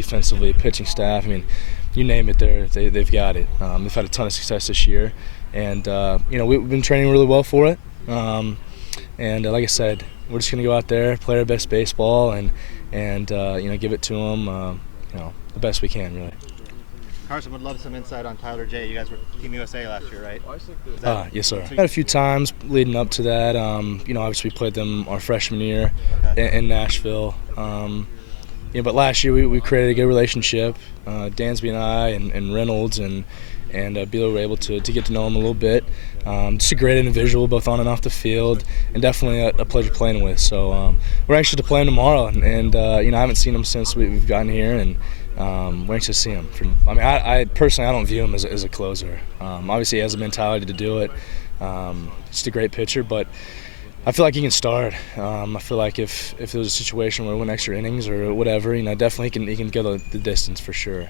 Defensively, pitching staff, I mean, you name it, they've got it. They've had a ton of success this year, and we've been training really well for it. And like I said, we're just going to go out there, play our best baseball, and give it to them, the best we can, really. Carson, would love some insight on Tyler J. You guys were Team USA last year, right? Yes, sir. Had a few times leading up to that. Obviously we played them our freshman year in Nashville. But last year we created a good relationship. Dansby and I and Reynolds and Buehler were able to get to know him a little bit. Just a great individual, both on and off the field, and definitely a pleasure playing with. So we're anxious to play him tomorrow, and I haven't seen him since we've gotten here, and we're anxious to see him. I personally don't view him as a closer. Obviously he has a mentality to do it. Just a great pitcher, but I feel like he can start. I feel like if there was a situation where we went extra innings or whatever, definitely he can go the distance for sure.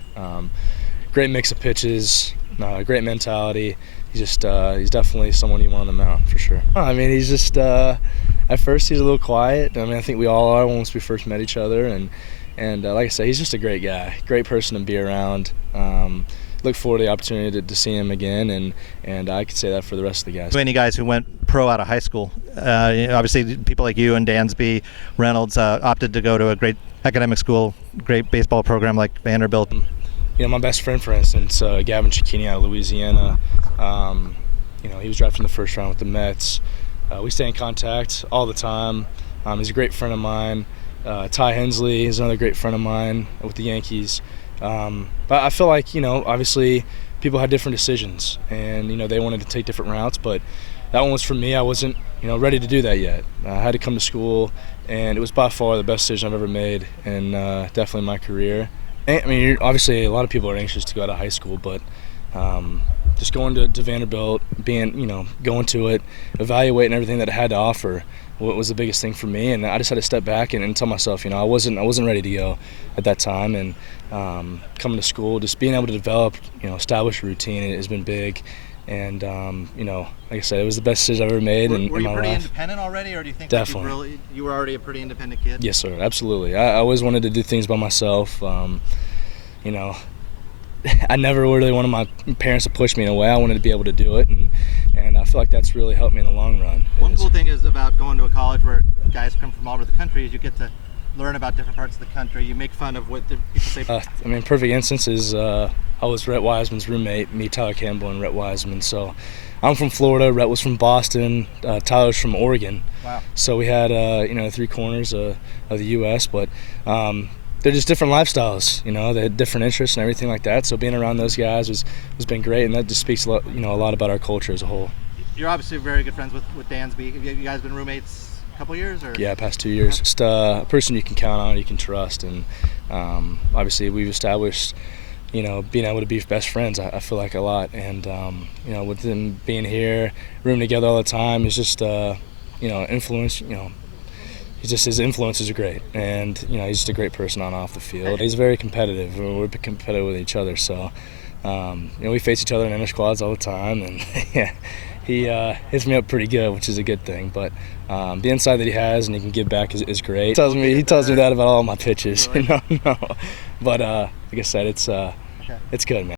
Great mix of pitches, great mentality. He's definitely someone you want on the mound for sure. He's just at first he's a little quiet. I think we all are once we first met each other, and like I said, he's just a great guy, great person to be around. Look forward to the opportunity to see him again, and I could say that for the rest of the guys. Many guys who went pro out of high school, obviously people like you and Dansby, Reynolds opted to go to a great academic school, great baseball program like Vanderbilt. My best friend, for instance, Gavin Cicchini out of Louisiana, he was drafted in the first round with the Mets. We stay in contact all the time. He's a great friend of mine. Ty Hensley is another great friend of mine with the Yankees. But I feel like, obviously people had different decisions, and, they wanted to take different routes, but that one was for me. I wasn't, ready to do that yet. I had to come to school, and it was by far the best decision I've ever made, and definitely my career. Obviously a lot of people are anxious to go out of high school, but just going to Vanderbilt, going to it, evaluating everything that it had to offer, what was the biggest thing for me, and I just had to step back and tell myself, I wasn't ready to go at that time, and coming to school, just being able to develop, establish a routine has been big, and like I said, it was the best decision I've ever made in my life. Were you pretty independent already, or do you think definitely you were already a pretty independent kid? Yes, sir, absolutely. I always wanted to do things by myself. I never really wanted my parents to push me in a way. I wanted to be able to do it, and I feel like that's really helped me in the long run. One cool thing is about going to a college where guys come from all over the country is you get to learn about different parts of the country. You make fun of what people say. Perfect instance is I was Rhett Wiseman's roommate, me, Tyler Campbell, and Rhett Wiseman. So I'm from Florida, Rhett was from Boston, Tyler's from Oregon. Wow. So we had three corners of the U.S., but they're just different lifestyles, they had different interests and everything like that. So being around those guys has been great, and that just speaks a lot about our culture as a whole. You're obviously very good friends with Dansby. Have you guys been roommates a couple years? Or? Yeah, past 2 years. Just a person you can count on, you can trust, and obviously we've established, being able to be best friends, I feel like a lot. And, with them being here, rooming together all the time, is just, influence, his influences are great, and he's just a great person on and off the field. He's very competitive. We're competitive with each other, so we face each other in inter squads all the time, and yeah, he hits me up pretty good, which is a good thing. But the insight that he has and he can give back is great. He tells me that about all my pitches. Really? No, but like I said, it's good, man.